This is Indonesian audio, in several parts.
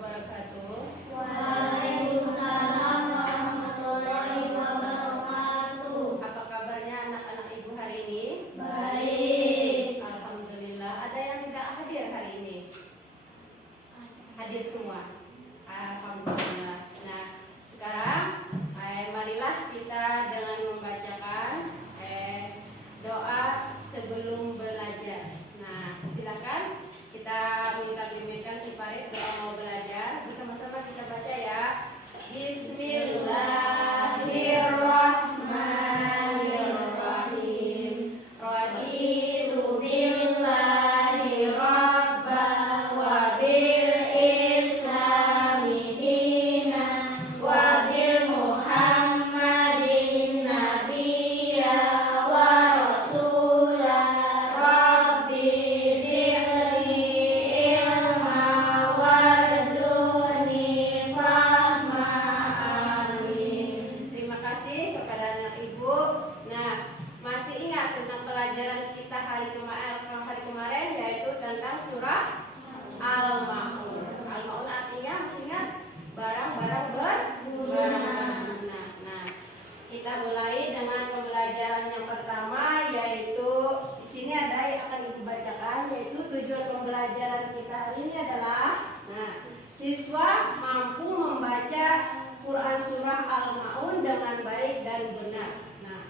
wabarakatuh. Waalaikumsalam warahmatullahi wabarakatuh. Apa kabarnya anak-anak ibu hari ini? Baik. Alhamdulillah. Ada yang tidak hadir hari ini? Hadir semua. Alhamdulillah. Nah, sekarang marilah kita dengan membacakan doa sebelum belajar. Nah, silakan kita minta bimbingan si Farid doa mau belajar. Bersama-sama kita baca ya. Bismillahirrahmanirrahim. Raditu billahi rabban wa bil islami dinan wa bil muhammadin nabiyya wa rasulah. Rabbi zidni ilma warzuqni fahma. Amin. Terima kasih kepada anak ibu. Nah, masih ingat tentang pelajaran kita hari kemarin yaitu tentang surah Al-Ma'un. Al-Ma'un artinya masih ingat? Barang-barang berguna. Nah, kita mulai dengan pembelajaran yang pertama yaitu di sini ada yang akan ibu bacakan, yaitu tujuan pembelajaran kita hari ini adalah siswa mampu membaca Quran surah Al-Ma'un dengan baik dan benar. Nah,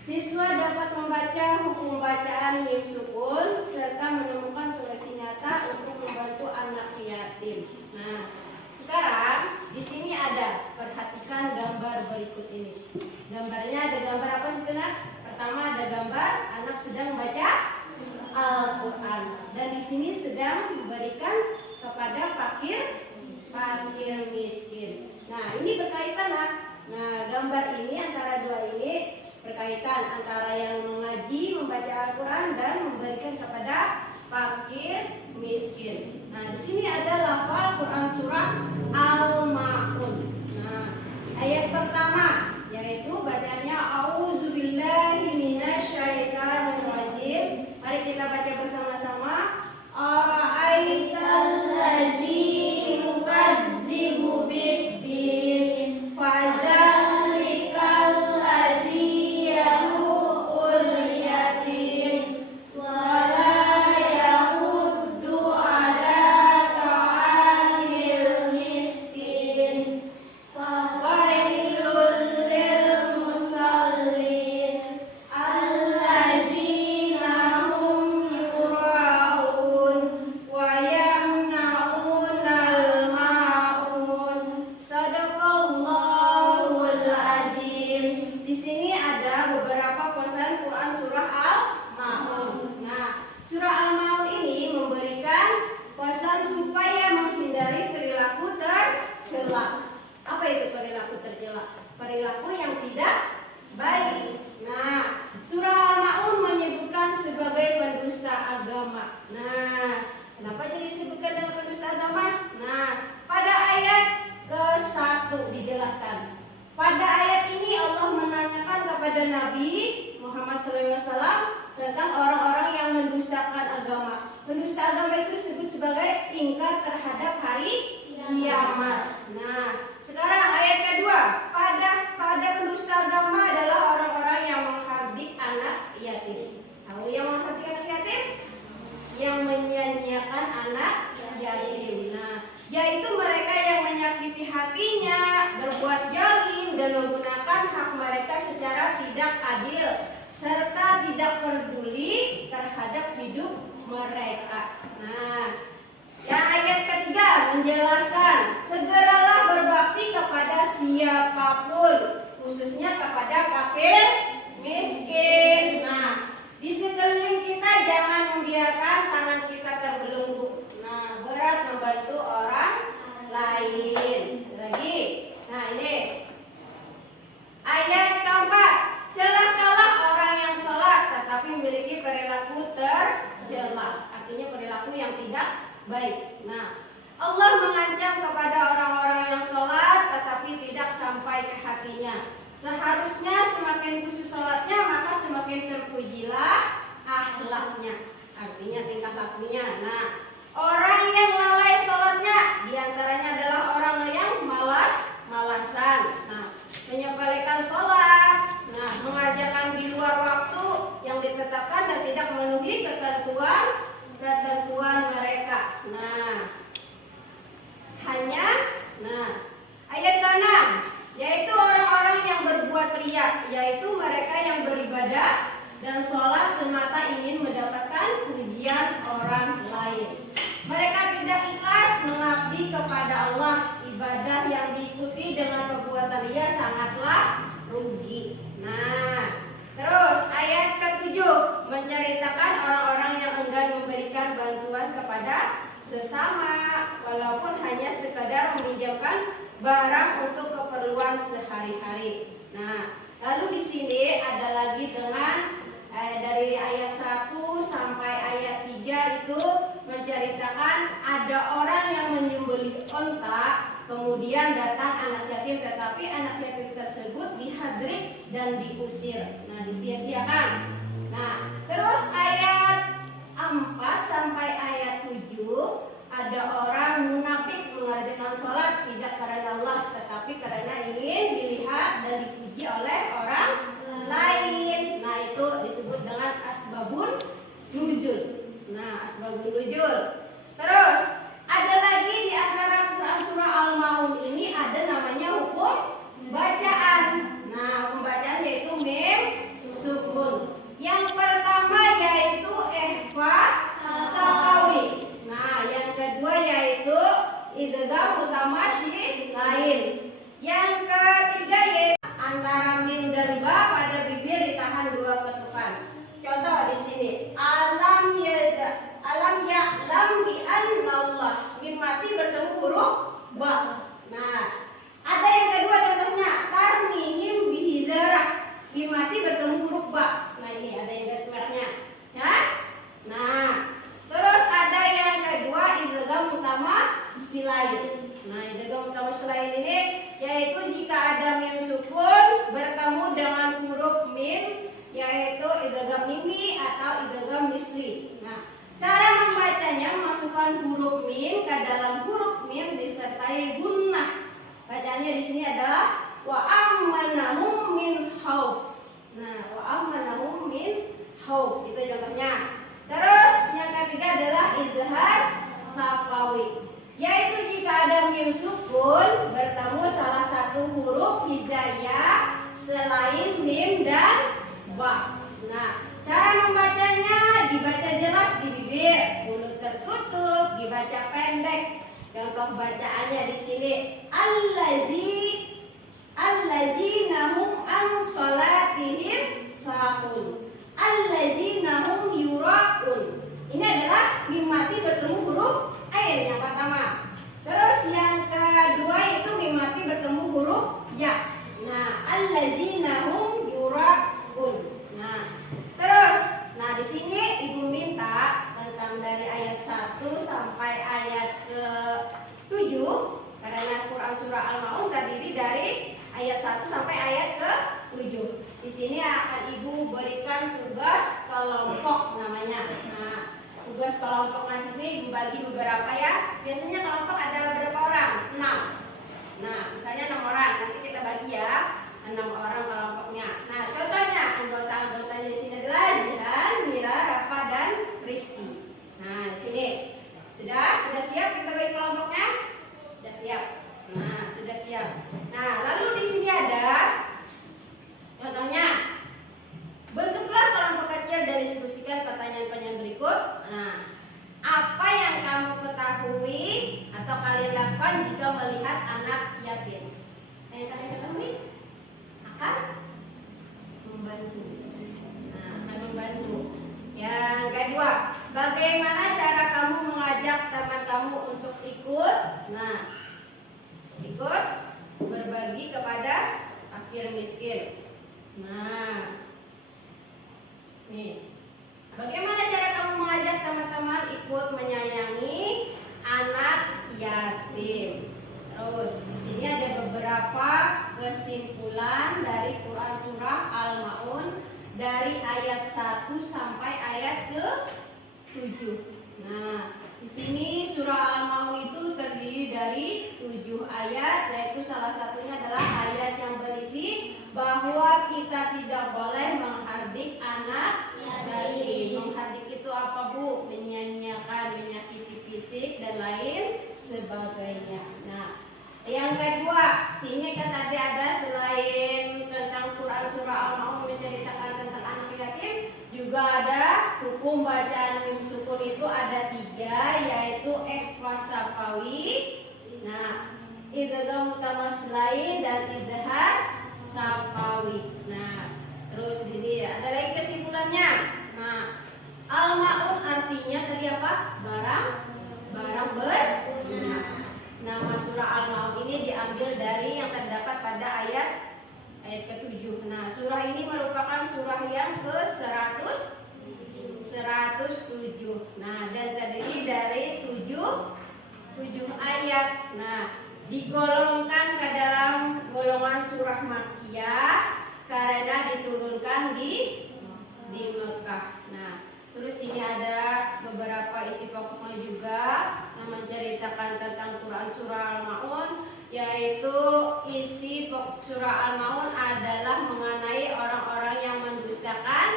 siswa dapat membaca hukum bacaan mim sukun serta menemukan solusi nyata untuk membantu anak yatim. Nah, sekarang di sini ada, perhatikan gambar berikut ini. Gambarnya ada gambar apa sih Nak? Pertama ada gambar anak sedang baca Al-Quran dan di sini sedang memberikan kepada fakir miskin. Nah, ini berkaitan Nak. Nah, gambar ini antara dua ini berkaitan antara yang mengaji, membaca Al-Quran dan memberikan kepada fakir miskin. Nah, di sini ada lafal Quran surah Al-Ma'un. Nah, ayat pertama yaitu bacanya A'udzubillahi minasyaitonirrajim. Mari kita baca bersama-sama. Ara'aitallazi yukadzibu biddin fadzalikal ladzi yahuqul yatim wala yahuddu ala ta'amil miskin fawailul lil musallin alladzina hum yura'un wa yamna'unal ma'un. Sadaqallahul azim. Di sini ada beberapa pesan Quran surah Al-Ma'un. Nah, surah Al-Ma'un ini memberikan pesan supaya menghindari perilaku tercela. Apa itu perilaku tercela? Perilaku yang tidak baik. Nah, surah Al-Ma'un menyebutkan sebagai pendusta agama. Nah, kenapa jadi disebutkan dengan pendusta agama? Nah, pada ayat ke-1 dijelaskan. Pada ayat ini Allah menanyakan kepada Nabi Muhammad SAW tentang orang-orang yang mendustakan agama. Pendusta agama itu disebut sebagai ingkar terhadap hari kiamat. Nah, sekarang ayat kedua. Pada pendusta agama adalah orang-orang yang menghardik anak yatim. Tahu yang menghardik anak yatim? Yang menyia-nyiakan anak yatim. Nah, yaitu mereka yang menyakiti hatinya, berbuat zalim dan menggunakan hak mereka secara tidak adil serta tidak peduli terhadap hidup mereka. Nah, yang ayat ketiga menjelaskan segeralah berbakti kepada siapapun, khususnya kepada fakir miskin. Nah, di sekeliling kita jangan membiarkan tangan kita terbelenggu. Nah, berat membantu orang lain. Lagi. Nah, ini ayat keempat. Celakalah orang yang sholat tetapi memiliki perilaku tercela. Artinya perilaku yang tidak baik. Nah, Allah mengancam kepada orang-orang yang sholat tetapi tidak sampai ke hatinya. Seharusnya semakin khusus sholatnya maka semakin terpujilah akhlaknya. Artinya tingkah lakunya. Nah, orang yang lalai sholatnya di antara mengabdi kepada Allah, ibadah yang diikuti dengan perbuatan ria sangatlah rugi. Nah, terus ayat ke-7 menceritakan orang-orang yang enggan memberikan bantuan kepada sesama walaupun hanya sekadar meminjamkan barang untuk keperluan sehari-hari. Nah, lalu di sini ada lagi dengan dari ayat 1 sampai ayat 3 itu menceritakan ada orang yang menyembelih onta, kemudian datang anak yatim, tetapi anak yatim tersebut dihadrik dan diusir. Nah, disia-siakan. Nah, terus ayat 4 sampai ayat 7 ada orang munafik mengerjakan sholat tidak karena Allah tetapi karena ingin dilihat dan dipuji oleh orang lain. Nah, itu disebut dengan asbabun nuzul. Nah, asbabun nuzul. Terus ada lagi di antara Quran surah Al-Maun ini ada namanya hukum bacaan. Nah, hukum bacaan yaitu mim sukun. Yang pertama yaitu ihfa safawi. Nah, yang kedua yaitu idgham mutamasyi lain. Yang ketiga yaitu antara mim dan ba pada bibir ditahan 2 ketukan. Contoh di sini, alam ya'lam bi annallah. Mim mati bertemu huruf ba. Nah, ada yang kedua contohnya, tarmihim bihizarah. Mim mati bertemu huruf ba. Nah, ini ada yang garis merahnya. Ya? Nah, terus ada yang kedua idgham mutamasyilain. Nah, idgham mutamasyilain ini yaitu jika ada mim sukun bertemu dengan huruf mim yaitu idgham mimi atau idgham misli. Nah, cara membacanya masukkan huruf mim ke dalam huruf mim disertai gunnah. Bacaannya di sini adalah wa ammanahum min khauf. Nah, wa ammanahum min khauf itu contohnya. Terus yang ketiga adalah izhar safawi. Yaitu jika ada mim sukun bertemu salah satu huruf hijaiyah selain mim dan ba. Nah, cara membacanya dibaca jelas di bibir, mulut tertutup, dibaca pendek. Contoh bacaannya di sini alladzina hum an sholatihim sahun. Alladzina hum yura'un. Ini adalah mim mati bertemu huruf ain yang pertama. Terus yang kedua itu mim mati bertemu huruf ya. Nah, alladzina hum yura'un. Nah, terus di sini Ibu minta tentang dari ayat 1 sampai ayat ke-7 karena Quran surah Al-Maun terdiri dari ayat 1 sampai ayat ke-7. Di sini akan Ibu berikan tugas kelompok namanya. Nah, tugas kelompok nasib ini dibagi beberapa ya. Biasanya kelompok ada berapa orang? 6. Nah, misalnya 6 orang. Nanti kita bagi ya. 6 orang kelompoknya. Nah, contohnya anggota-anggotanya di sini adalah Jihan, Mira, Rafa, dan Rizky. Nah, di sini sudah siap kita bagi kelompoknya? Sudah siap. Nah, sudah siap. Nah, lalu di sini ada contohnya, bentuklah kelompok kecil dan diskusikan pertanyaan-pertanyaan berikut. Nah, apa yang kamu ketahui atau kalian lakukan jika melihat anak yatim? Yang kalian ketahui akan membantu. Nah, akan membantu. Yang kedua, bagaimana cara kamu mengajak teman kamu untuk ikut? Nah, ikut berbagi kepada fakir miskin. Nah, nih, bagaimana cara kamu mengajak teman-teman ikut menyayangi anak yatim? Terus di sini ada beberapa kesimpulan dari Quran surah Al-Maun dari ayat 1 sampai ayat ke-7. Nah, di sini surah Al-Maun itu terdiri dari 7 ayat, yaitu salah satunya adalah ayat yang berisi bahwa kita tidak boleh menghardik anak yatim. Menghardik itu apa, Bu? Menyia-nyiakan, menyakiti fisik dan lain sebagainya. Nah, yang kedua, sini kan tadi ada selain tentang Quran surah Al-Maun menceritakan tentang anak yatim, juga juga ada hukum bacaan mim sukun itu ada 3, yaitu ikhfa safawi, nah idgham mutamatsilain dan idhar safawi. Nah, terus ini ada lagi kesimpulannya. Nah, al-ma'un artinya tadi apa? Barang berguna. Nama surah Al-Ma'un ini diambil dari yang terdapat pada ayat ke-7. Nah, surah ini merupakan surah yang ke-107. Nah, dan terdiri dari 7 ayat. Nah, digolongkan ke dalam golongan surah Makkiyah karena diturunkan di Mekah. Nah, terus ini ada beberapa isi pokoknya juga yang menceritakan tentang Quran surah Al-Ma'un, yaitu isi pokok surah Al-Ma'un adalah mengenai orang-orang yang mendustakan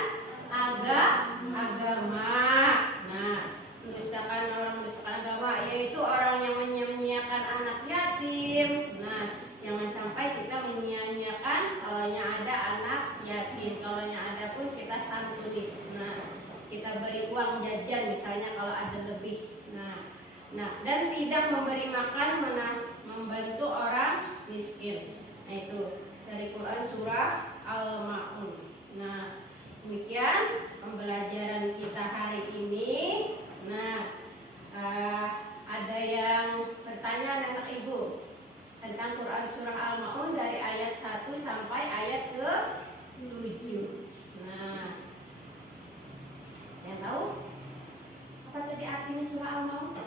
agama. Nah, mendustakan agama yaitu orang yang menyia-nyiakan anak yatim. Nah, jangan sampai kita menyia-nyiakan kalau yang ada anak yatim, kalau yang ada pun kita santuni. Nah, kita beri uang jajan misalnya kalau ada lebih. Nah, dan tidak memberi makan, membantu orang miskin. Nah, itu dari Quran surah Al-Ma'un. Nah, demikian pembelajaran kita hari ini. Nah, ada yang bertanya anak ibu tentang Quran surah Al-Ma'un dari ayat 1 sampai ayat ke-7. Nah, yang tahu apa tadi artinya surah Al-Ma'un?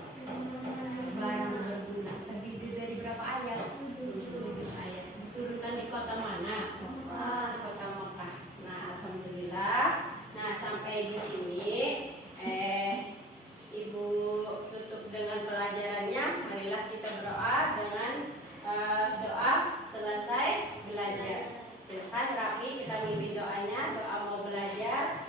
Barang berguna. Terdiri dari berapa ayat? 7 ayat. Diturunkan di kota mana? Kota Mekah. Nah, alhamdulillah. Nah, sampai di sini Ibu tutup dengan pelajarannya. Marilah kita berdoa dengan doa selesai belajar. Silakan Rafi, kita mimpin doanya. Doa mau belajar.